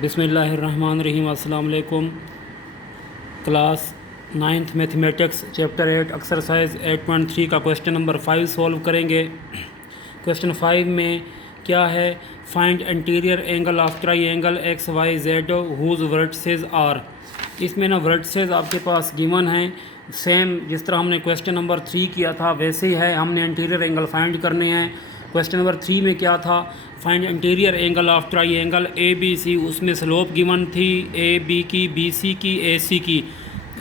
बिस्मिल्लाहिर्रहमानिर्रहीम। अस्सलाम वालेकुम। Class 9th mathematics chapter 8 exercise 8.3 का क्वेश्चन नंबर 5 सॉल्व करेंगे। क्वेश्चन 5 में क्या है, find interior angle of triangle X Y Z whose vertices are. इसमें ना वर्टिसेस आपके पास गिवन हैं, सेम जिस तरह हमने क्वेश्चन नंबर 3 किया था वैसे ही है। हमने इंटीरियर एंगल फाइंड करने हैं। क्वेश्चन नंबर 3 में क्या था, find interior angle of triangle A B C. उसमें स्लोप गिवन थी ए बी की, बी सी की, ए सी की,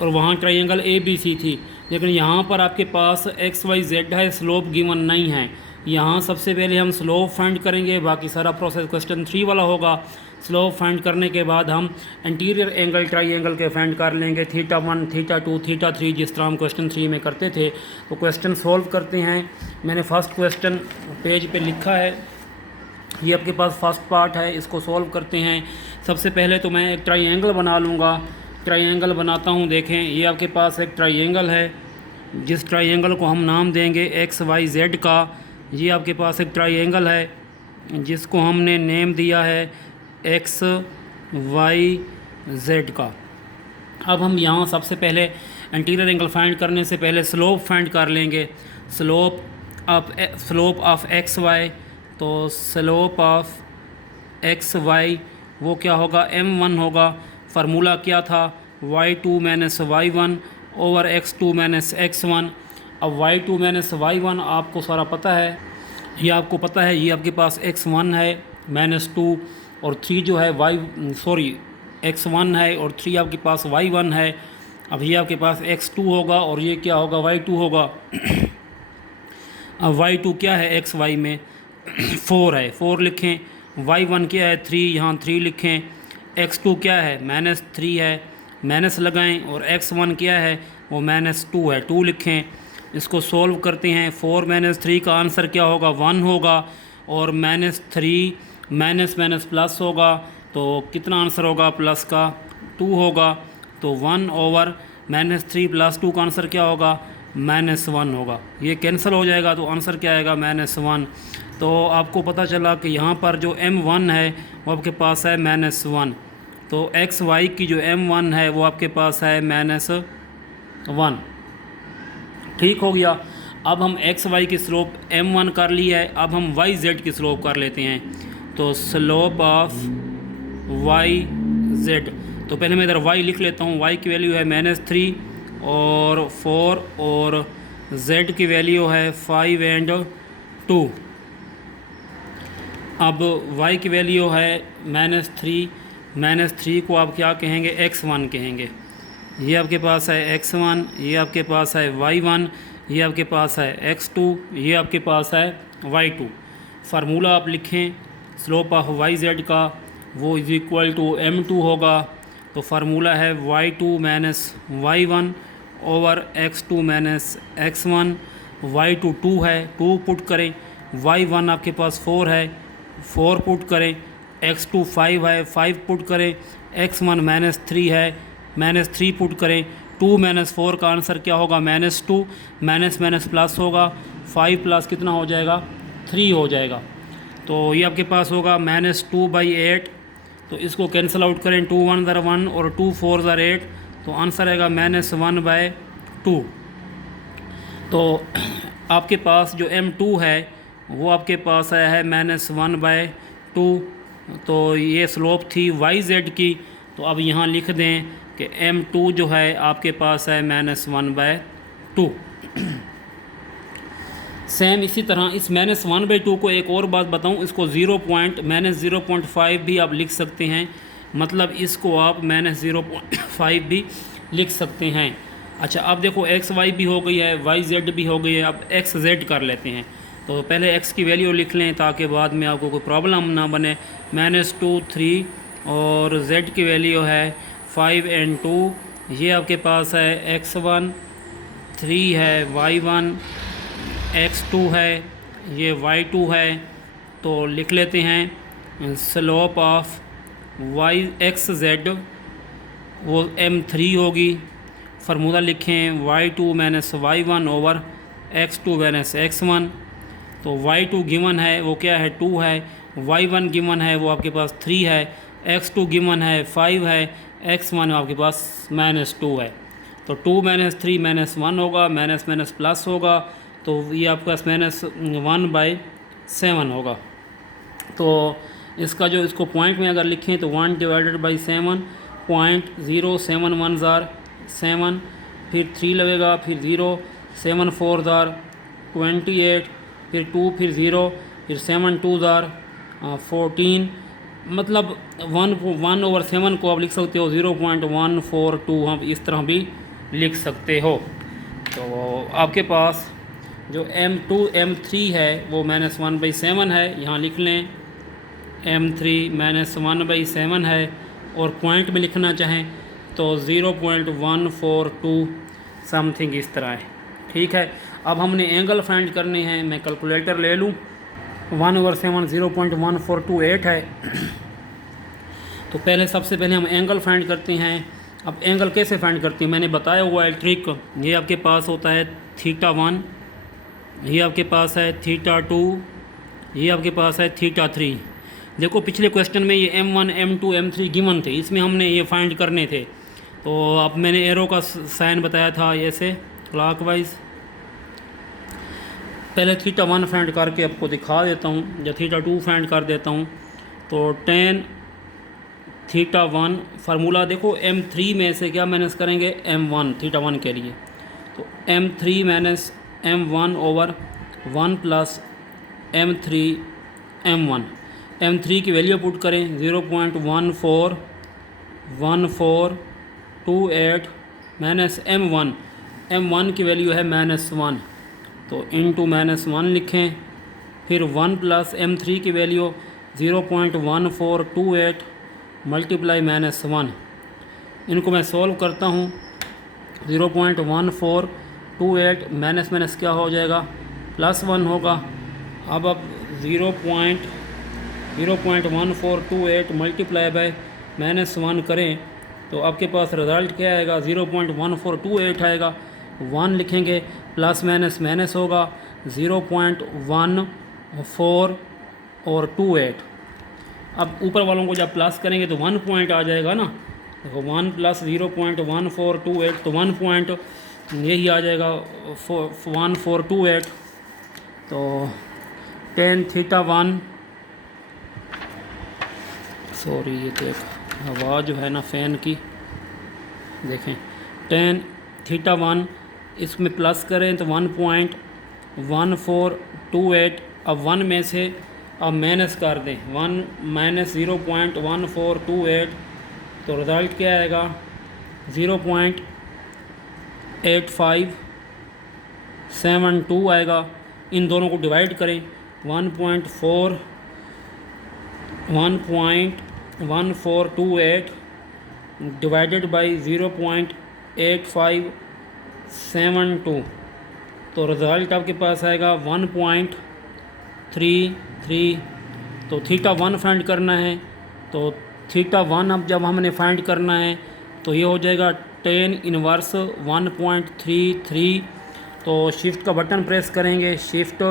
और वहाँ ट्राइंगल ए बी सी थी। लेकिन यहाँ पर आपके पास एक्स वाई जेड है, स्लोप गिवन नहीं है। यहाँ सबसे पहले हम स्लोप फाइंड करेंगे, बाकी सारा प्रोसेस क्वेश्चन 3 वाला होगा। स्लोप फाइंड करने के बाद हम इंटीरियर एंगल ट्राइंगल के फाइंड कर लेंगे, θ1, θ2, θ3, जिस तरह हम क्वेश्चन 3 में करते थे। तो क्वेश्चन सोल्व करते हैं। मैंने फर्स्ट क्वेश्चन पेज पे लिखा है, ये आपके पास फर्स्ट पार्ट है, इसको सॉल्व करते हैं। सबसे पहले तो मैं एक ट्राइंगल बना लूँगा। ट्राइंगल बनाता हूँ। देखें, ये आपके पास एक ट्राइंगल है, जिस ट्राइंगल को हम नाम देंगे एक्स वाई जेड का। ये आपके पास एक ट्राइंगल है जिसको हमने नेम दिया है एक्स वाई जेड का। अब हम यहाँ सबसे पहले इंटीरियर एंगल फाइंड करने से पहले स्लोप फाइंड कर लेंगे। स्लोप ऑफ एक्स वाई, तो स्लोप ऑफ एक्स वाई वो क्या होगा, m1 होगा। फार्मूला क्या था, y2 minus y1 over x2 minus x1। अब y2 माइनस y1 आपको सारा पता है, ये आपको पता है। ये आपके पास x1 है माइनस 2, और 3 जो है x1 है और 3 आपके पास y1 है। अब ये आपके पास x2 होगा और ये क्या होगा, y2 होगा। अब y2 क्या है एक्स वाई में 4 है, 4 लिखें। y1 क्या है 3, यहाँ 3 लिखें। x2 क्या है माइनस 3 है, माइनस लगाएं। और x1 क्या है वो माइनस 2 है, 2 लिखें। इसको सॉल्व करते हैं। 4 माइनस 3 का आंसर क्या होगा, 1 होगा। और माइनस 3 माइनस माइनस प्लस होगा, तो कितना आंसर होगा प्लस का, 2 होगा। तो 1 ओवर माइनस 3 प्लस 2 का आंसर क्या होगा, -1 होगा। ये कैंसिल हो जाएगा तो आंसर क्या आएगा, -1। तो आपको पता चला कि यहाँ पर जो m1 है वो आपके पास है -1। तो एक्स वाई की जो m1 है वो आपके पास है -1। ठीक हो गया। अब हम एक्स वाई की स्लोप m1 कर ली है, अब हम वाई जेड की स्लोप कर लेते हैं। तो स्लोप ऑफ वाई जेड, तो पहले मैं इधर y लिख लेता हूँ। y की वैल्यू है -3 और 4, और z की वैल्यू है 5 एंड 2। अब y की वैल्यू है -3 को आप क्या कहेंगे, x1 कहेंगे। ये आपके पास है x1, ये आपके पास है y1, ये आपके पास है x2, ये आपके पास है y2। फार्मूला आप लिखें स्लोप ऑफ वाई जेड का, वो इज इक्वल टू m2 होगा। तो फार्मूला है y2 minus y1 over x2 minus x1। y2 2 है, 2 पुट करें। y1 आपके पास 4 है, 4 पुट करें। x2 5 है, 5 पुट करें। x1 -3 है, -3 पुट करें। 2 माइनस 4 का आंसर क्या होगा, -2। माइनस माइनस प्लस होगा, 5 प्लस कितना हो जाएगा, 3 हो जाएगा। तो ये आपके पास होगा -2/8। तो इसको कैंसिल आउट करें, 2 1 ज़र 1 और 2 4 ज़र 8, तो आंसर आएगा -1/2। तो आपके पास जो m2 है वो आपके पास आया है -1/2। तो ये स्लोप थी वाई जेड की। तो अब यहाँ लिख दें कि m2 जो है आपके पास है -1/2। सेम इसी तरह इस -1/2 को एक और बात बताऊं, इसको -0.5 भी आप लिख सकते हैं। मतलब इसको आप -0.5 भी लिख सकते हैं। अच्छा, अब देखो एक्स वाई भी हो गई है, वाई जेड भी हो गई है। अब एक्स जेड कर लेते हैं। तो पहले एक्स की वैल्यू लिख लें ताकि बाद में आपको कोई प्रॉब्लम ना बने। -2 3 और जेड की वैल्यू है 5 एंड 2। ये आपके पास है x1, 3 है y1, x2 है, ये y2 है। तो लिख लेते हैं slope of Y X Z वो m3 होगी। फार्मूला लिखें y2 minus y1 over x2 minus x1। तो y2 गिवन है वो क्या है, 2 है। y1 गिवन है वो आपके पास 3 है। x2 गिवन है 5 है, x1 आपके पास -2 है। तो 2 - 3 -1 होगा, माइनस माइनस प्लस होगा, तो ये आपके पास -1/7 होगा। तो इसका जो इसको पॉइंट में अगर लिखें तो 1 डिवाइडेड बाई 7, 0.071 ज़ार 7, फिर 3 लगेगा, फिर 0, 7 4 ज़ार 28, फिर 2, फिर 0, फिर 7 2 ज़ार 14, मतलब 1/7 को आप लिख सकते हो 0.142, हम इस तरह भी लिख सकते हो। तो आपके पास जो M2 M3 है वो -1/7 है, यहाँ लिख लें M3 -1/7 है, और पॉइंट में लिखना चाहें तो 0.142 समथिंग इस तरह है। ठीक है, अब हमने एंगल फाइंड करने हैं, मैं कैलकुलेटर ले लूँ। 1/7 0.1428 है। तो पहले सबसे पहले हम एंगल फाइंड करते हैं। अब एंगल कैसे फाइंड करते हैं मैंने बताया हुआ है ट्रिक। ये आपके पास होता है θ1, ये आपके पास है θ2, ये आपके पास है θ3। देखो पिछले क्वेश्चन में ये M1 M2 M3 गिवन थे, इसमें हमने ये फाइंड करने थे। तो अब मैंने एरो का साइन बताया था ऐसे क्लॉकवाइज। पहले θ1 फाइंड करके आपको दिखा देता हूँ, या θ2 फाइंड कर देता हूँ। तो tan θ1 फार्मूला देखो M3 में से क्या माइनस करेंगे M1 θ1 के लिए, तो M3 minus M1 over 1 plus M3 M1। M3 की वैल्यू पुट करें 0.1428 माइनस M1 की वैल्यू है -1, तो इंटू -1 लिखें। फिर 1 प्लस M3 की वैल्यू 0.1428 मल्टीप्लाई -1। इनको मैं सॉल्व करता हूँ। 0.1428 माइनस माइनस क्या हो जाएगा +1 होगा। अब 0.1428 मल्टीप्लाई बाय -1 करें तो आपके पास रिज़ल्ट क्या आएगा 0.1428 आएगा। 1 लिखेंगे, प्लस माइनस माइनस होगा 0.14 और 28। अब ऊपर वालों को जब प्लस करेंगे तो 1 पॉइंट आ जाएगा ना। देखो 1 प्लस 0.1428, तो 1 पॉइंट यही आ जाएगा 1428। तो tan θ1, सॉरी ये तो एक आवाज़ जो है ना फ़ैन की, देखें tan θ1 इसमें प्लस करें तो 1.1428। अब 1 में से अब माइनस कर दें, 1 माइनस 0.1428, तो रिज़ल्ट क्या आएगा 0.8572 आएगा। इन दोनों को डिवाइड करें, 1.1428 डिवाइडेड बाई 0.8572, तो रिज़ल्ट आपके पास आएगा 1.33। तो θ1 फाइंड करना है, तो θ1 अब जब हमने फाइंड करना है तो ये हो जाएगा tan इनवर्स 1.33। तो शिफ्ट का बटन प्रेस करेंगे, शिफ्ट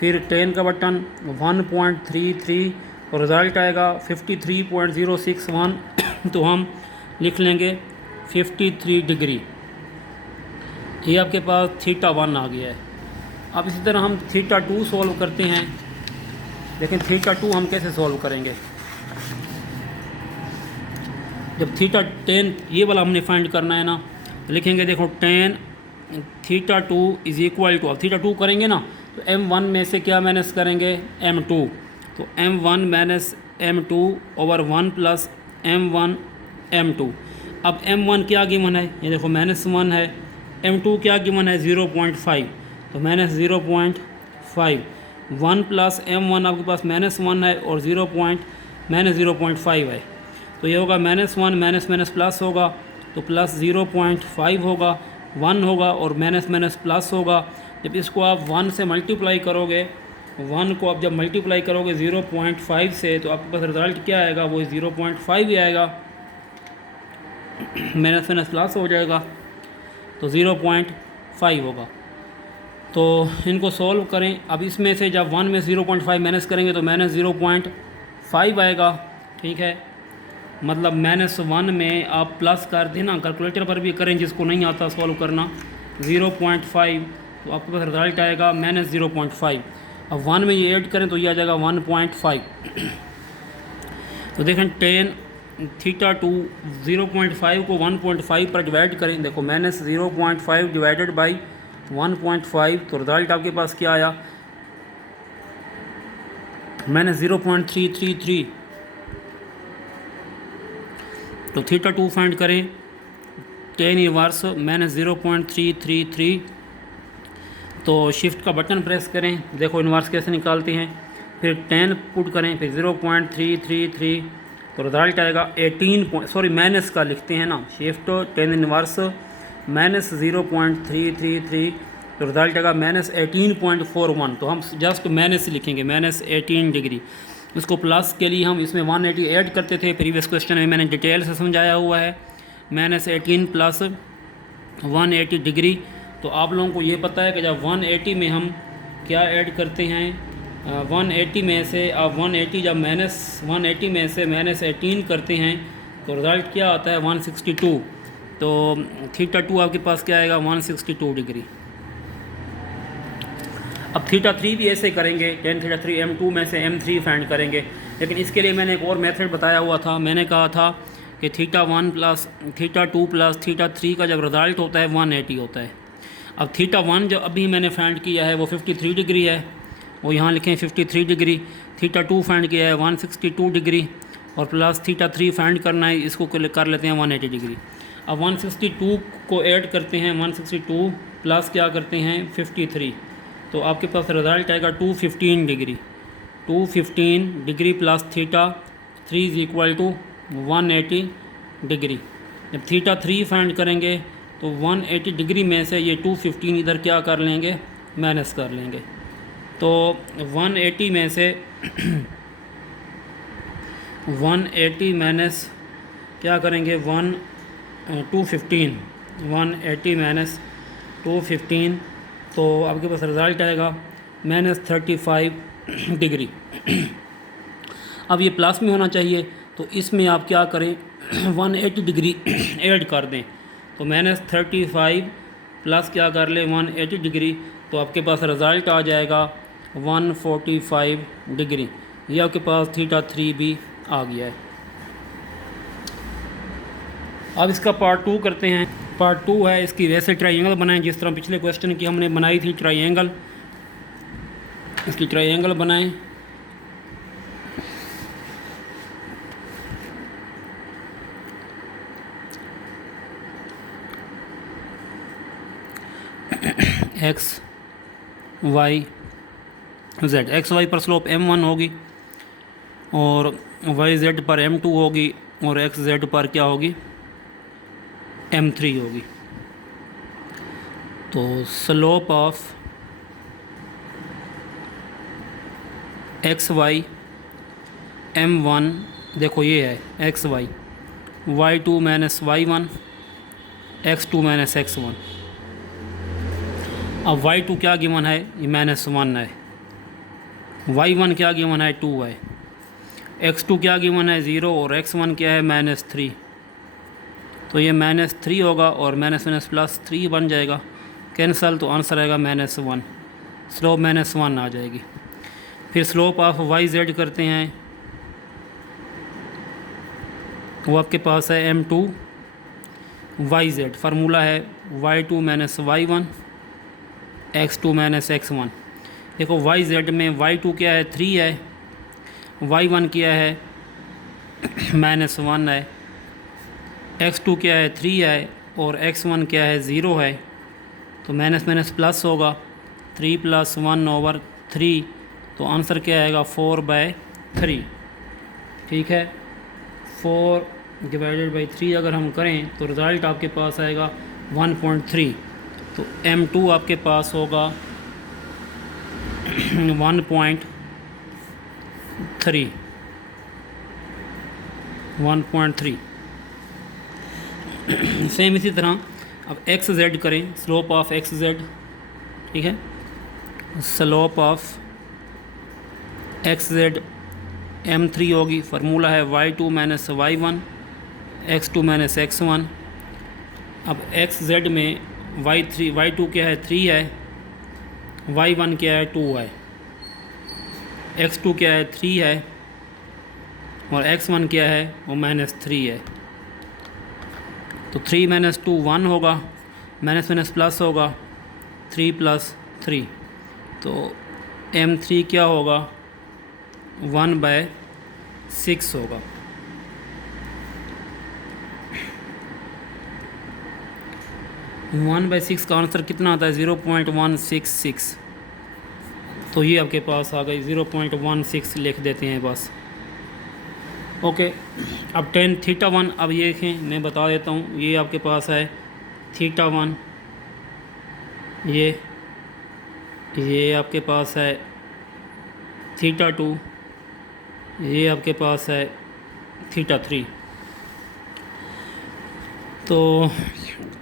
फिर tan का बटन 1.33, और रिज़ल्ट आएगा 53.061। तो हम लिख लेंगे 53 डिग्री। ये आपके पास θ1 आ गया है। अब इसी तरह हम θ2 सॉल्व करते हैं। लेकिन θ2 हम कैसे सॉल्व करेंगे, जब tan ये वाला हमने फाइंड करना है ना, तो लिखेंगे देखो tan θ2 इज़ इक्वल टू, अब θ2 करेंगे ना तो M1 में से क्या माइनस करेंगे M2, तो M1 minus M2 over 1 plus M1 M2। अब M1 क्या गिवन है, ये देखो -1 है। M2 क्या गिवन है 0.5, तो -0.5। 1 प्लस M1 आपके पास -1 है और -0.5 है, तो ये होगा -1 माइनस माइनस प्लस होगा, तो प्लस 0.5 होगा, 1 होगा और माइनस माइनस प्लस होगा। जब इसको आप 1 से मल्टीप्लाई करोगे, 1 को आप जब मल्टीप्लाई करोगे 0.5 से, तो आपके पास रिज़ल्ट क्या आएगा, वो 0.5 ही आएगा, माइनस माइनस प्लस हो जाएगा, तो 0.5 होगा। तो इनको सॉल्व करें। अब इसमें से जब 1 में 0.5 माइनस करेंगे तो -0.5 आएगा। ठीक है, मतलब -1 में आप प्लस कर देना, कैलकुलेटर पर भी करें जिसको नहीं आता सॉल्व करना, 0.5 तो आपके पास रिजल्ट आएगा -0.5। अब 1 में ये ऐड करें तो ये आ जाएगा 1.5। तो देखें tan θ2 0.5 को 1.5 पर डिवाइड करें, देखो -0.5 डिवाइडेड बाई 1.5 तो रिजल्ट आपके पास क्या आया, -0.333। तो θ2 फाइंड करें, tan इनवर्स -0.333। तो शिफ्ट का बटन प्रेस करें, देखो इनवर्स कैसे निकालते हैं, फिर 10 पुट करें, फिर 0.333 तो रिजल्ट आएगा 18 माइनस का लिखते हैं ना, शिफ्ट tan इनवर्स -0.333 तो रिजल्ट आएगा -18.41। तो हम जस्ट माइनस लिखेंगे, -18 डिग्री। उसको प्लस के लिए हम इसमें 180 ऐड करते थे, प्रीवियस क्वेश्चन में मैंने डिटेल से समझाया हुआ है, -18 प्लस 180 डिग्री। तो आप लोगों को ये पता है कि जब 180 में हम क्या ऐड करते हैं, 180 में से आप 180 जब -180 में से -18 करते हैं तो रिज़ल्ट क्या आता है 162। तो θ2 आपके पास क्या आएगा 162 डिग्री। अब θ3 भी ऐसे करेंगे, tan θ3 m2 में से m3 फाइंड करेंगे, लेकिन इसके लिए मैंने एक और मेथड बताया हुआ था। मैंने कहा था कि θ1 प्लस θ2 प्लस θ3 का जब रिज़ल्ट होता है 180 होता है। अब θ1 जो अभी मैंने फाइंड किया है वो 53 डिग्री है, वो यहाँ लिखें 53 डिग्री। θ2 फाइंड किया है 162 डिग्री और प्लस θ3 फाइंड करना है, इसको कर लेते हैं 180 डिग्री। अब 162 को ऐड करते हैं, 162 प्लस क्या करते हैं 53, तो आपके पास रिज़ल्ट आएगा 215 degree. 215 degree plus θ3 is equal to 180 degree. जब θ3 फाइंड करेंगे तो 180 डिग्री में से ये 215 इधर क्या कर लेंगे, माइनस कर लेंगे। तो 180 में से 180 माइनस क्या करेंगे 215, 180 माइनस 215 तो आपके पास रिज़ल्ट आएगा -35 डिग्री। अब ये प्लस में होना चाहिए, तो इसमें आप क्या करें 180 डिग्री ऐड कर दें, तो -35 प्लस क्या कर ले 180 डिग्री, तो आपके पास रिज़ल्ट आ जाएगा 145 डिग्री। ये आपके पास θ3 भी आ गया है। अब इसका पार्ट 2 करते हैं। पार्ट 2 है इसकी, वैसे ट्रायंगल बनाएं जिस तरह पिछले क्वेश्चन की हमने बनाई थी ट्रायंगल, इसकी ट्रायंगल बनाएं। X Y Z, X Y पर स्लोप m1 होगी और वाई जेड पर m2 होगी और एक्स जेड पर क्या होगी m3 होगी। तो slope of x Y m1 देखो ये है x Y, y2 minus y1, x2 minus x1। अब y2 क्या गिवन है, ये -1 है, y1 क्या गिवन है 2 है, x2 क्या गिवन है 0 और x1 क्या है -3। तो ये -3 होगा और -+3 बन जाएगा, कैंसल, तो आंसर आएगा -1, स्लोप -1 आ जाएगी। फिर स्लोप ऑफ वाई जेड करते हैं, वो आपके पास है m2 वाई जेड, फार्मूला है y2 minus y1 x2 minus x1। देखो वाई जेड में y2 क्या है 3 है, y1 क्या है -1 है, x2 क्या है 3 है और x1 क्या है 0 है। तो माइनस माइनस प्लस होगा, 3 + 1/3, तो आंसर क्या आएगा 4/3। ठीक है, 4/3 अगर हम करें तो रिज़ल्ट आपके पास आएगा 1.3। तो m2 आपके पास होगा 1.3। सेम इसी तरह अब एक्स जेड करें, स्लोप ऑफ एक्स जेड, ठीक है, slope of x Z m3 होगी, फार्मूला है y2 minus y1 x2 minus x1। अब xz में y2 क्या है 3 है, y1 क्या है 2 है, x2 क्या है 3 है और x1 क्या है वो -3 है। तो 3 माइनस 2 1 होगा, माइनस माइनस प्लस होगा, 3 + 3, तो m3 क्या होगा 1/6 होगा। वन बाई सिक्स का आंसर कितना आता है 0.166। तो ये आपके पास आ गई 0.16 लिख देते हैं बस। ओके, अब tan θ1, अब ये देखें मैं बता देता हूँ, ये आपके पास है θ1, ये आपके पास है θ2, ये आपके पास है θ3। तो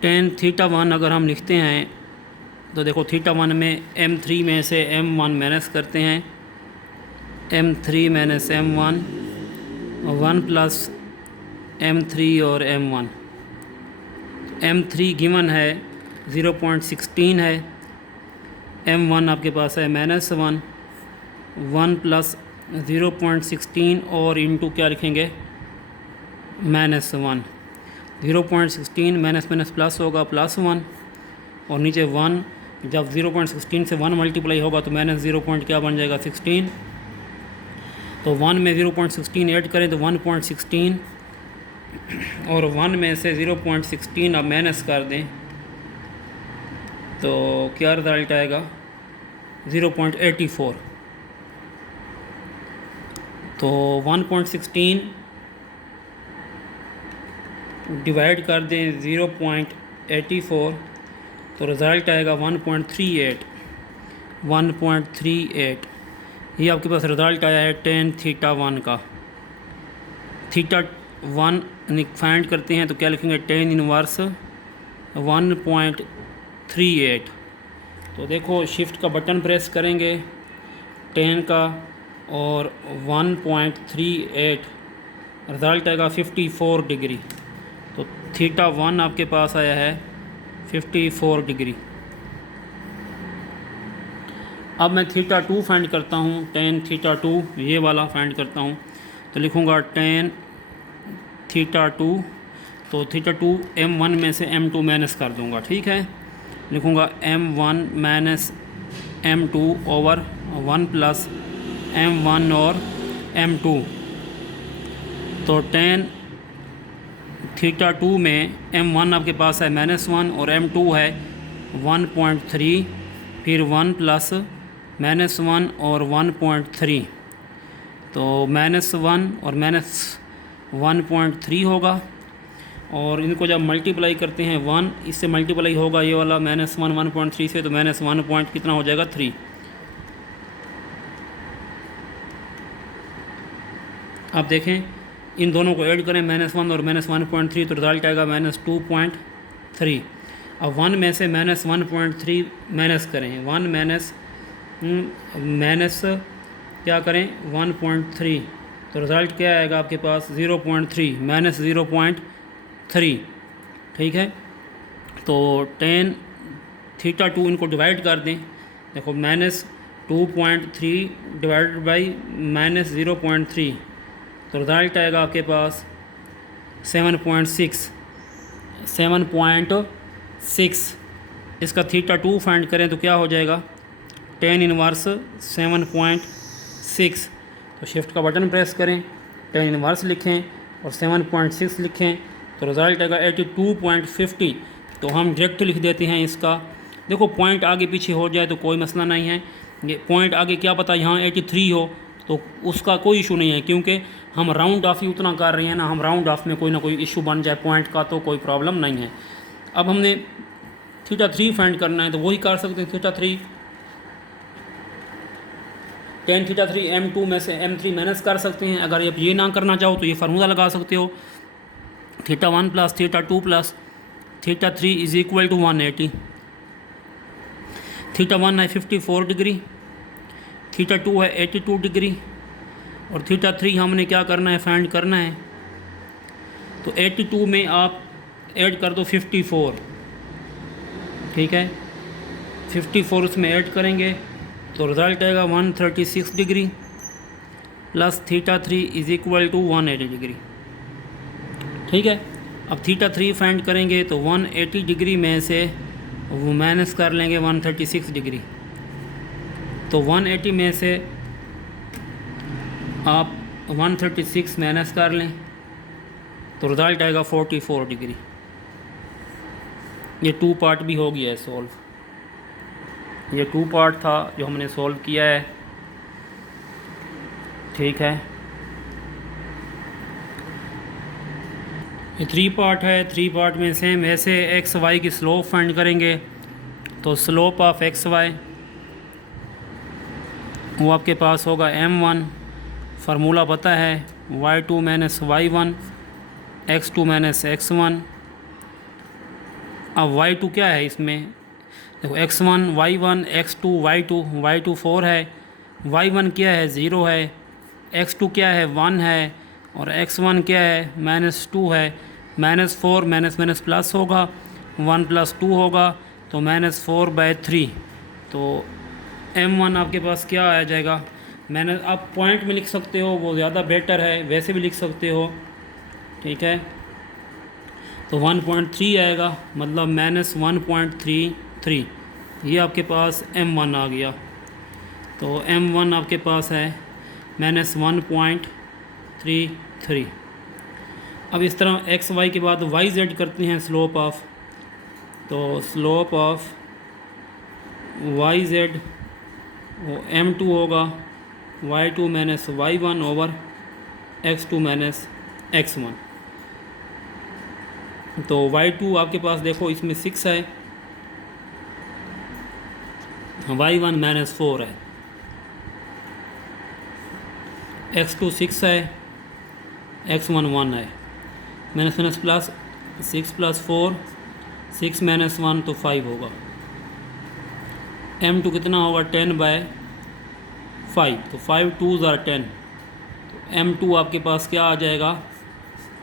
tan θ1 अगर हम लिखते हैं तो देखो θ1 में m3 में से m1 माइनस करते हैं, m3 minus m1, 1 plus m3 और m1। m3 गिवन है 0.16 है, m1 आपके पास है -1, 1 प्लस 0.16 और इंटू क्या लिखेंगे -1। 0.16 माइनस माइनस प्लस होगा +1 और नीचे 1, जब 0.16 से 1 मल्टीप्लाई होगा तो -0. क्या बन जाएगा 16। तो 1 में 0.16 ऐड करें तो 1.16 और 1 में से 0.16 आप माइनस कर दें तो क्या रिज़ल्ट आएगा 0.84। तो 1.16 डिवाइड कर दें 0.84 तो रिज़ल्ट आएगा 1.38। ये आपके पास रिज़ल्ट आया है tan θ1 का। θ1 फाइंड करते हैं तो क्या लिखेंगे tan इनवर्स 1.38। तो देखो शिफ्ट का बटन प्रेस करेंगे tan का और 1.38 रिज़ल्ट आएगा 54 डिग्री। तो θ1 आपके पास आया है 54 डिग्री। अब मैं θ2 फाइंड करता हूँ, tan θ2 ये वाला फाइंड करता हूँ तो लिखूँगा tan θ2, तो θ2 m1 में से m2 माइनस कर दूँगा, ठीक है। लिखूँगा m1 minus m2 over 1 plus m1 और m2। तो tan θ2 में m1 आपके पास है -1 और m2 है 1.3, फिर 1 प्लस -1 और 1.3, तो -1 और -1.3 होगा। और इनको जब मल्टीप्लाई करते हैं 1 इससे मल्टीप्लाई होगा ये वाला -1 1.3 से, तो -1 पॉइंट कितना हो जाएगा 3। अब देखें इन दोनों को ऐड करें -1 और -1.3 तो रिज़ल्ट आएगा -2.3। अब 1 में से -1.3 माइनस करें, 1 माइनस क्या करें 1.3 तो रिज़ल्ट क्या आएगा आपके पास 0.3 -0.3, ठीक है। तो tan θ2 इनको डिवाइड कर दें, देखो -2.3 डिवाइडेड बाई -0.3 तो रिज़ल्ट आएगा आपके पास 7.6। इसका θ2 फाइंड करें तो क्या हो जाएगा tan इनवर्स 7.6। तो शिफ्ट का बटन प्रेस करें, tan इनवर्स लिखें और 7.6 लिखें तो रिज़ल्ट आएगा 82.50। तो हम डायरेक्ट लिख देते हैं इसका। देखो पॉइंट आगे पीछे हो जाए तो कोई मसला नहीं है, ये पॉइंट आगे क्या पता यहाँ 83 हो तो उसका कोई इशू नहीं है, क्योंकि हम राउंड ऑफ ही उतना कर रहे हैं ना, हम राउंड ऑफ में कोई ना कोई इशू बन जाए पॉइंट का तो कोई प्रॉब्लम नहीं है। अब हमने θ3 फाइंड करना है तो वही कर सकते हैं θ3, tan θ3 m2 में से m3 माइनस कर सकते हैं। अगर आप ये ना करना चाहो तो ये फार्मूला लगा सकते हो θ1 plus θ2 plus θ3 is equal to 180। θ1 है 54 डिग्री, θ2 है 82 डिग्री और θ3 हमने क्या करना है फाइंड करना है। तो 82 में आप ऐड कर दो 54, ठीक है, 54 उसमें ऐड करेंगे तो रिज़ल्ट आएगा 136 degree plus θ3 is equal to 180 degree, ठीक है। अब θ3 फाइंड करेंगे तो 180 डिग्री में से वो माइनस कर लेंगे 136 डिग्री, तो 180 में से आप 136 माइनस कर लें तो रिज़ल्ट आएगा 44 डिग्री। ये 2 पार्ट भी हो गया है सॉल्व, ये 2 पार्ट था जो हमने सॉल्व किया है, ठीक है। ये 3 पार्ट है, 3 पार्ट में सेम ऐसे एक्स वाई की स्लोप फाइंड करेंगे तो स्लोप ऑफ एक्स वाई वो आपके पास होगा m1, फार्मूला पता है y2 minus y1 x2 minus x1। अब y2 क्या है इसमें, देखो x1 y1 x2 y2, y2 4 है, y1 क्या है 0 है, x2 क्या है 1 है और x1 क्या है -2 है। -4 माइनस प्लस होगा, 1 + 2 होगा तो -4/3। तो m1 आपके पास क्या आ जाएगा, मैंने आप पॉइंट में लिख सकते हो, वो ज़्यादा बेटर है, वैसे भी लिख सकते हो, ठीक है। तो 1.3 आएगा, मतलब -1.33, ये आपके पास m1 आ गया। तो m1 आपके पास है -1.33। अब इस तरह एक्स वाई के बाद वाई जेड करते हैं स्लोप ऑफ, तो स्लोप ऑफ वाई जेड वो m2 होगा y2 minus y1 over x2 minus x1। तो y2 आपके पास देखो इसमें 6 है, y1 -4 है, x2 6 है, x1 1 है, माइनस प्लस 6 + 4 6 - 1 तो 5 होगा। m2 कितना होगा 10/5, तो 5 2s are 10, तो m2 आपके पास क्या आ जाएगा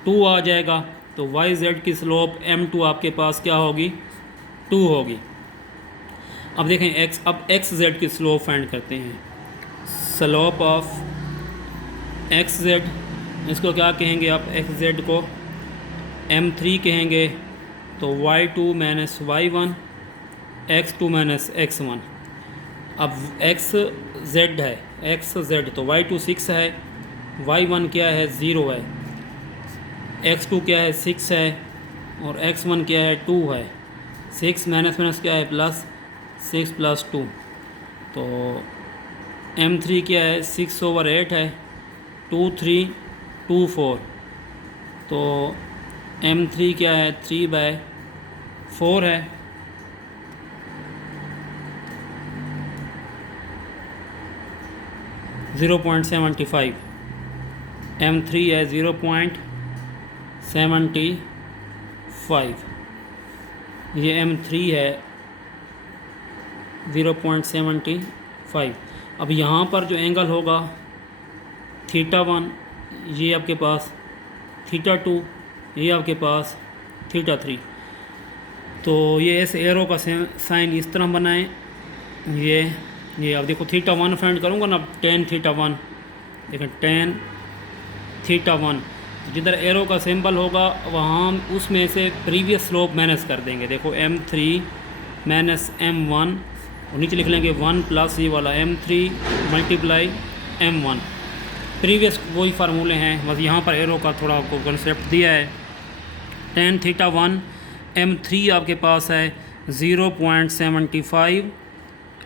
2 आ जाएगा। तो वाई जेड की स्लोप m2 आपके पास क्या होगी 2 होगी। अब देखें अब एक्स जेड की स्लोप फाइंड करते हैं, स्लोप ऑफ एक्स जेड, इसको क्या कहेंगे आप एक्स जेड को m3 कहेंगे, तो y2 minus y1 x2 minus x1। अब एक्स जेड है, एक्स जेड तो y2 6 है, y1 क्या है 0 है, x2 क्या है 6 है और x1 क्या है 2 है। 6 माइनस क्या है प्लस, 6 + 2, तो m3 क्या है 6/8 है, 2 3 2 4, तो m3 क्या है 3/4 है। (0.75) m3 है 0.75, ये m3 है 0.75। अब यहाँ पर जो एंगल होगा θ1 ये आपके पास, θ2 ये आपके पास, θ3। तो ये ऐसे एरो का साइन इस तरह बनाएं, ये अब देखो θ1 फाइंड करूँगा ना, tan θ1, देखें tan θ1, जिधर एरो का सिंबल होगा वहाँ हम उसमें से प्रीवियस स्लोप माइनस कर देंगे। देखो m3 माइनस m1 और नीचे लिख लेंगे 1 प्लस ये वाला m3 मल्टीप्लाई m1, प्रीवियस वही फार्मूले हैं, बस यहाँ पर एरो का थोड़ा आपको कंसेप्ट दिया है। tan θ1 m3 आपके पास है 0.75,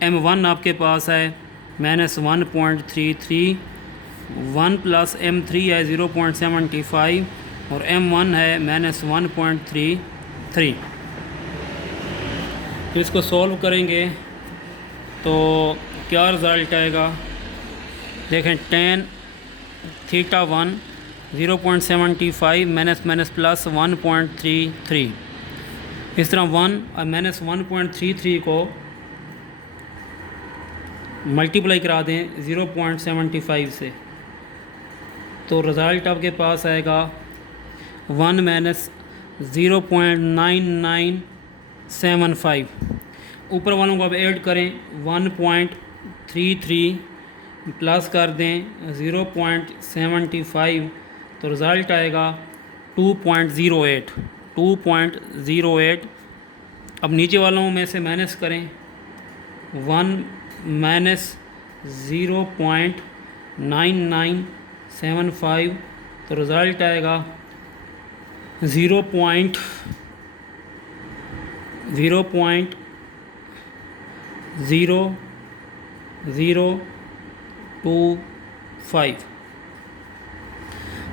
m1 आपके पास है -1.33, 1 + m3 है 0.75 और m1 है -1.33। तो इसको सॉल्व करेंगे तो क्या रिज़ल्ट आएगा, देखें tan θ1 0.75 माइनस प्लस 1.33, इस तरह 1 और -1.33 को मल्टीप्लाई करा दें 0.75 से, तो रिज़ल्ट आपके पास आएगा 1 माइनस 0.9975। ऊपर वालों को अब ऐड करें 1.33 प्लस कर दें 0.75 तो रिज़ल्ट आएगा 2.08। अब नीचे वालों में से माइनस करें 1 माइनस 0.9975 तो रिज़ल्ट आएगा 0.0025।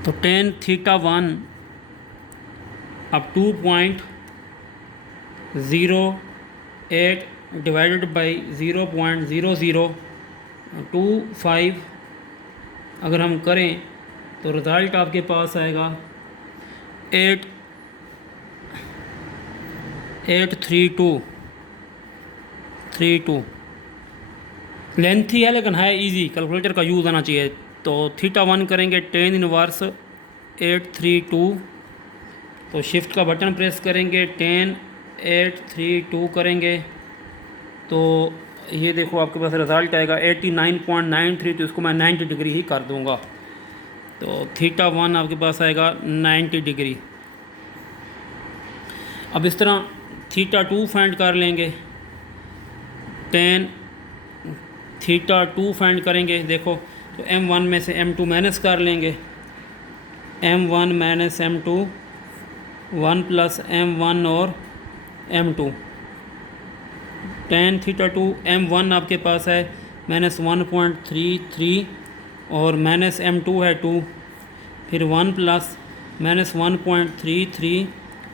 तो tan थीटा 1 अब 2.08 डिवाइडेड बाई 0.0025 अगर हम करें तो रिज़ल्ट आपके पास आएगा 832। लेंथी है लेकिन है इजी, कैलकुलेटर का यूज़ आना चाहिए। तो थीटा 1 करेंगे tan इनवर्स 832, तो शिफ्ट का बटन प्रेस करेंगे tan 832 करेंगे तो ये देखो आपके पास रिज़ल्ट आएगा 89.93। तो इसको मैं 90 डिग्री ही कर दूंगा। तो थीटा 1 आपके पास आएगा 90 डिग्री। अब इस तरह थीटा 2 फाइंड कर लेंगे। tan थीटा 2 फाइंड करेंगे, देखो तो m1 में से m2 माइनस कर लेंगे। m1 minus m2 1 plus m1 और m2। tan थीटा 2 m1 आपके पास है माइनस 1.33 और माइनस m2 है 2, फिर 1 प्लस माइनस 1.33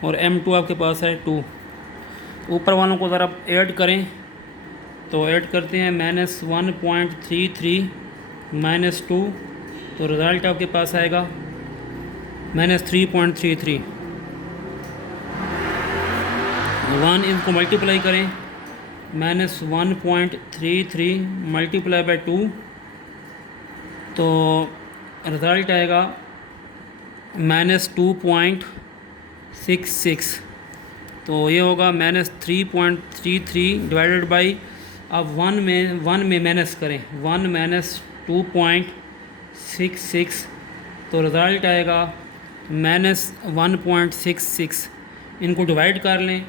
और m2 आपके पास है 2। ऊपर वालों को ज़रा ऐड करें तो ऐड करते हैं माइनस 1.33 माइनस 2 तो रिज़ल्ट आपके पास आएगा माइनस 3.33। 1 इनको मल्टीप्लाई करें माइनस 1.33 मल्टीप्लाई बाई 2 तो रिज़ल्ट आएगा माइनस 2.66। तो ये होगा माइनस 3.33 डिवाइडेड बाई, अब 1 में माइनस करें 1 माइनस 2.66 तो रिज़ल्ट आएगा माइनस 1.66। इनको डिवाइड कर लें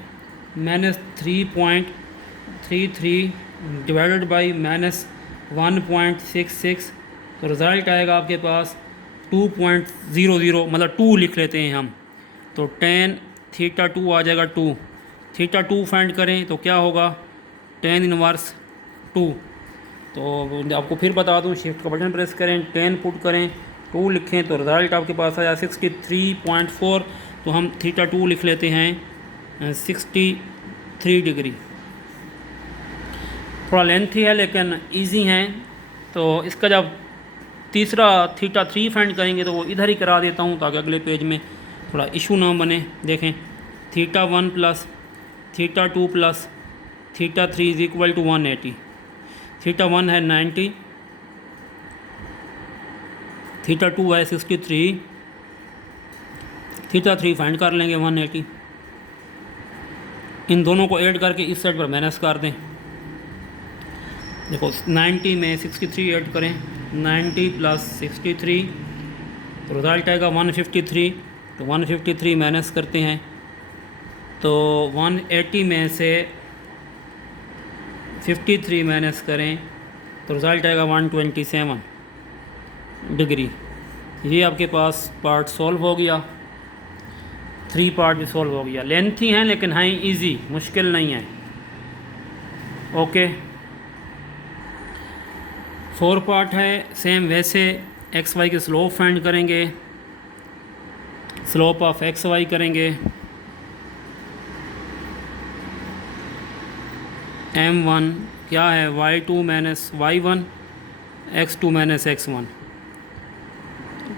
माइनस 3.33 डिवाइडेड बाई माइनस 1.66 तो रिज़ल्ट आएगा आपके पास 2.00, मतलब 2 लिख लेते हैं हम। तो tan थीटा 2 आ जाएगा 2। थीटा 2 फाइंड करें तो क्या होगा tan इनवर्स 2। तो आपको फिर बता दूं, शिफ्ट का बटन प्रेस करें, tan पुट करें, 2 लिखें तो रिज़ल्ट आपके पास आया 63.4। तो हम थीटा 2 लिख लेते हैं 63 डिग्री। थोड़ा लेंथी है लेकिन इजी है। तो इसका जब तीसरा थीटा 3 फाइंड करेंगे तो वो इधर ही करा देता हूँ ताकि अगले पेज में थोड़ा इशू ना बने। देखें theta 1 plus theta 2 plus theta 3 is equal to 180। Theta 1 है 90, थीटा 2 है 63, थीटा 3 फाइंड कर लेंगे 180। इन दोनों को ऐड करके इस साइड पर माइनस कर दें। देखो 90 में 63 ऐड करें, 90 प्लस 63 तो रिज़ल्ट आएगा 153। तो 153 माइनस करते हैं तो 180 में से 53 माइनस करें तो रिज़ल्ट आएगा 127 डिग्री। ये आपके पास पार्ट सॉल्व हो गया, 3 पार्ट भी सॉल्व हो गया। लेंथी हैं लेकिन हैं इजी, मुश्किल नहीं है। ओके 4 पार्ट है सेम वैसे। एक्स वाई के स्लोप फाइंड करेंगे, स्लोप ऑफ एक्स वाई करेंगे m1 क्या है y2 minus y1 x2 minus x1।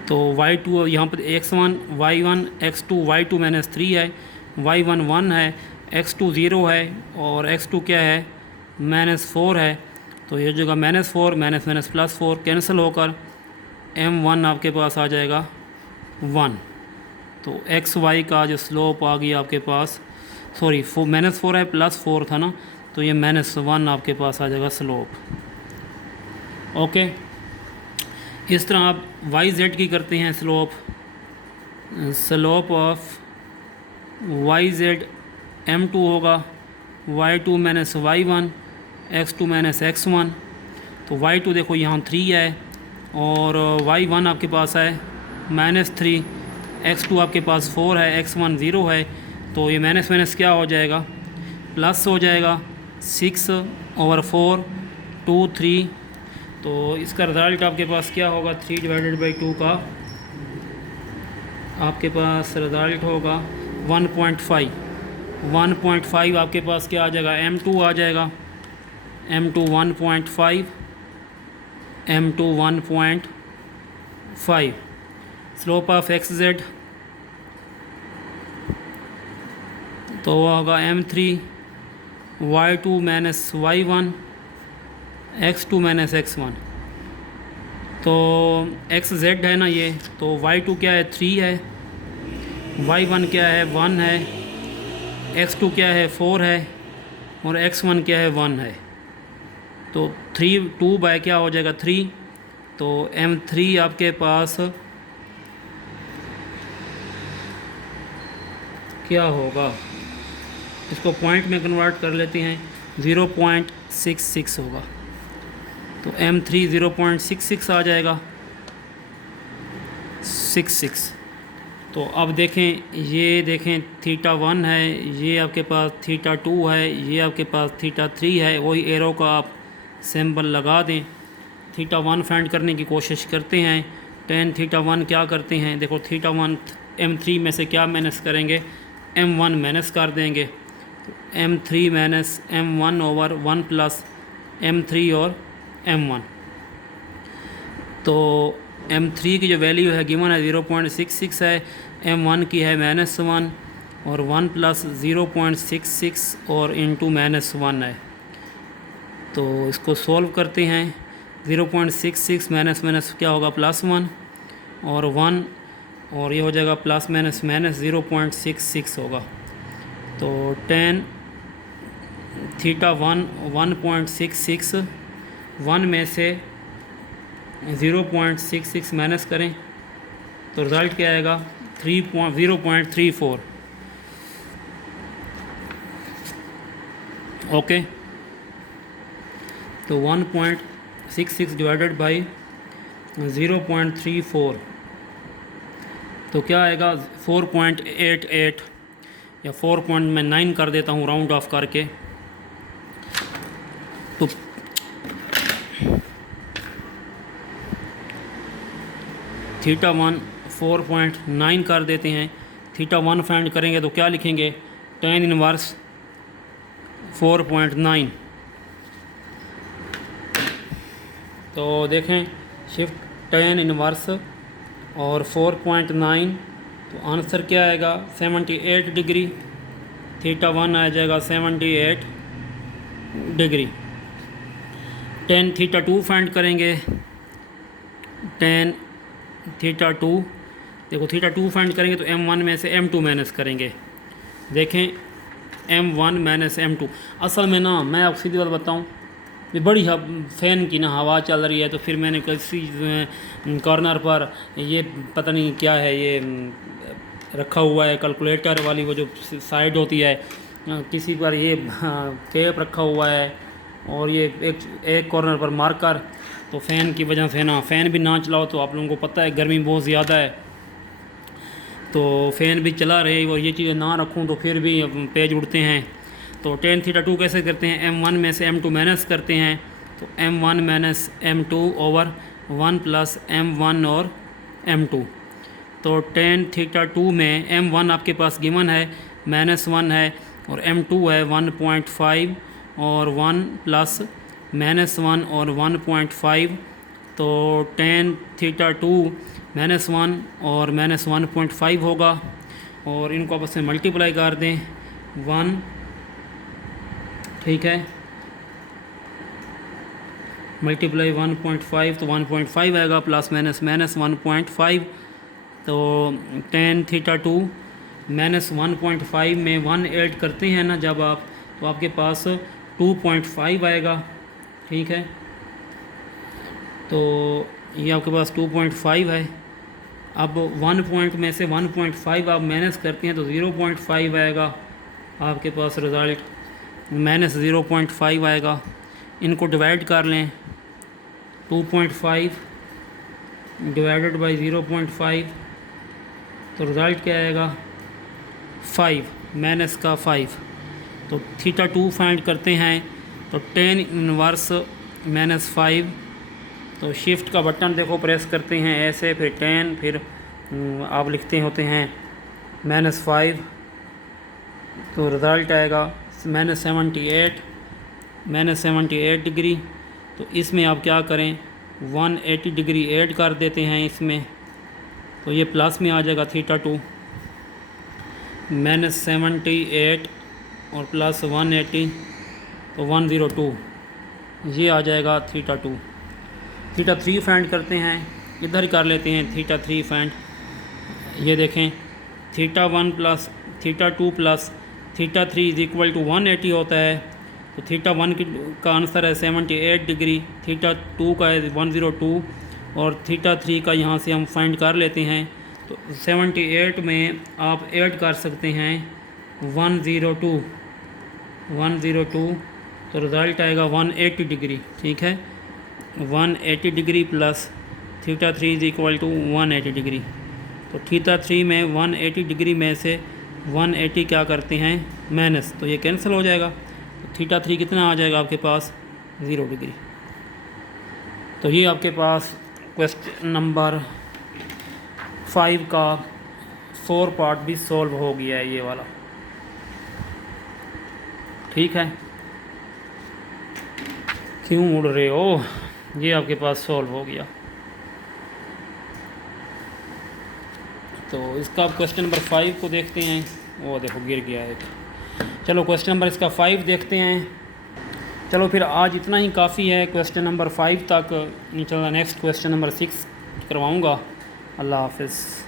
तो y2 यहाँ पर x1 y1 x2 y2 minus 3 है, y1 1 है, x2 0 है और x2 क्या है माइनस 4 है। तो ये जगह minus 4 minus minus plus 4 cancel होकर m1 आपके पास आ जाएगा 1। तो एक्स वाई का जो स्लोप आ गया आपके पास, सॉरी -4 है, +4 था ना, तो ये -1 आपके पास आ जाएगा स्लोप। ओके, इस तरह आप वाई जेड की करते हैं slope of Y Z m2 होगा y2 - y1 x2 - x1। तो y2 देखो यहाँ 3 है और y1 आपके पास है -3, x2 आपके पास 4 है, x1 0 है, तो ये माइनस माइनस क्या हो जाएगा, प्लस हो जाएगा 6/4 2 3। तो इसका रिज़ल्ट आपके पास क्या होगा, 3/2 का आपके पास रिज़ल्ट होगा 1.5 आपके पास क्या आ जाएगा, m2 आ जाएगा, m2 1.5 slope of x Z तो वो होगा m3 y2 - y1 x2 - x1। तो एक्स जेड है ना ये, तो y2 क्या है 3 है, y1 क्या है 1 है, x2 क्या है 4 है और x1 क्या है 1 है। तो 2 बाय क्या हो जाएगा 3, तो m3 आपके पास क्या होगा, इसको पॉइंट में कन्वर्ट कर लेते हैं, 0.66 होगा। तो m3 0.66 आ जाएगा, 66। तो अब देखें, ये देखें θ1 है, ये आपके पास θ2 है, ये आपके पास θ3 है, वही एरो का आप सिंबल लगा दें। θ1 फाइंड करने की कोशिश करते हैं, tan θ1 क्या करते हैं, देखो θ1 m3 में से क्या माइनस करेंगे, m1 माइनस कर देंगे, तो m3 minus m1 over 1 plus m3 और m1। तो m3 की जो वैल्यू है गिवन है 0.66 है, m1 की है -1 और 1 प्लस 0.66 और इंटू -1 है। तो इसको सॉल्व करते हैं, 0.66 माइनस माइनस क्या होगा +1 और 1 और ये हो जाएगा प्लस माइनस माइनस 0.66 होगा। तो tan θ1 1.66, 1 में से 0.66 माइनस करें तो रिज़ल्ट क्या आएगा 0.34। ओके, तो 1.66 डिवाइडेड बाई 0.34 तो क्या आएगा 4.88 या 4.9 कर देता हूँ राउंड ऑफ करके। तो θ1 4.9 कर देते हैं, θ1 फाइंड करेंगे तो क्या लिखेंगे, tan इनवर्स 4.9। तो देखें शिफ्ट tan इनवर्स और 4.9, तो आंसर क्या आएगा 78 डिग्री, θ1 आ जाएगा 78 डिग्री। tan θ2 फाइंड करेंगे, tan θ2 देखो θ2 फाइंड करेंगे तो m1 में से m2 माइनस करेंगे। देखें m1 माइनस m2, असल में ना मैं आपको सीधी बात बताऊं, ये बड़ी फ़ैन की ना हवा चल रही है, तो फिर मैंने किसी कॉर्नर पर ये पता नहीं क्या है ये रखा हुआ है, कैलकुलेटर वाली वो जो साइड होती है, किसी पर ये टेप रखा हुआ है और ये एक कॉर्नर पर मार्कर। तो फ़ैन की वजह से ना, फ़ैन भी ना चलाओ तो आप लोगों को पता है गर्मी बहुत ज़्यादा है, तो फ़ैन भी चला रहे और ये चीज़ें ना रखूं तो फिर भी पेज उड़ते हैं। तो tan θ2 कैसे करते हैं, m1 में से m2 माइनस करते हैं, तो m1 minus m2 over 1 plus m1 और m2। तो tan θ2 में m1 आपके पास गिवन है -1 है और m2 है 1.5 और 1 प्लस -1 और 1.5। तो tan θ2 -1 और -1.5 होगा और इनको आपस में मल्टीप्लाई कर दें 1, ठीक है, मल्टीप्लाई 1.5 तो 1.5 आएगा, प्लस माइनस माइनस 1.5 तो टेन थीटा टू माइनस 1.5 में 1 ऐड करते हैं ना जब आप, तो आपके पास 2.5 आएगा। ठीक है, तो ये आपके पास 2.5 है। अब 1 पॉइंट में से 1.5 आप माइनस करते हैं तो 0.5 आएगा आपके पास रिज़ल्ट, माइनस 0.5 आएगा। इनको डिवाइड कर लें, 2.5 डिवाइडेड बाई 0.5, तो रिज़ल्ट क्या आएगा 5, माइनस का 5। तो थीटा टू फाइंड करते हैं, तो टेन इनवर्स माइनस 5, तो शिफ्ट का बटन देखो प्रेस करते हैं ऐसे, फिर 10, फिर आप लिखते होते हैं माइनस 5, तो रिज़ल्ट आएगा माइनस 78 डिग्री। तो इसमें आप क्या करें, 180 डिग्री ऐड कर देते हैं इसमें, तो ये प्लस में आ जाएगा थीटा टू, माइनस 78 और प्लस 180, तो 102, ये आ जाएगा theta two. Theta three find करते हैं, इधर ही कर लेते हैं थीटा थ्री फाइंड। ये देखें, theta one plus theta two plus theta three is equal to 180 होता है। तो थीटा वन का आंसर है 78 डिग्री, थीटा टू का है 102, और थीटा थ्री का यहाँ से हम फाइंड कर लेते हैं। तो 78 में आप ऐड कर सकते हैं 102, तो रिज़ल्ट आएगा 180 डिग्री। ठीक है, 180 degree plus theta three is equal to 180 degree. तो थीटा थ्री में 180 डिग्री में से 180 क्या करते हैं माइनस, तो ये कैंसिल हो जाएगा। तो थीटा थ्री कितना आ जाएगा आपके पास 0 डिग्री। तो ये आपके पास क्वेश्चन नंबर 5 का 4 पार्ट भी सॉल्व हो गया है ये वाला। ठीक है, क्यों उड़ रहे हो, ये आपके पास सॉल्व हो गया। तो इसका क्वेश्चन नंबर 5 को देखते हैं, वो देखो गिर गया एक। चलो क्वेश्चन नंबर इसका 5 देखते हैं। चलो फिर आज इतना ही काफ़ी है क्वेश्चन नंबर 5 तक। इंशाल्लाह नेक्स्ट क्वेश्चन नंबर 6 करवाऊँगा। अल्लाह हाफ़िज़।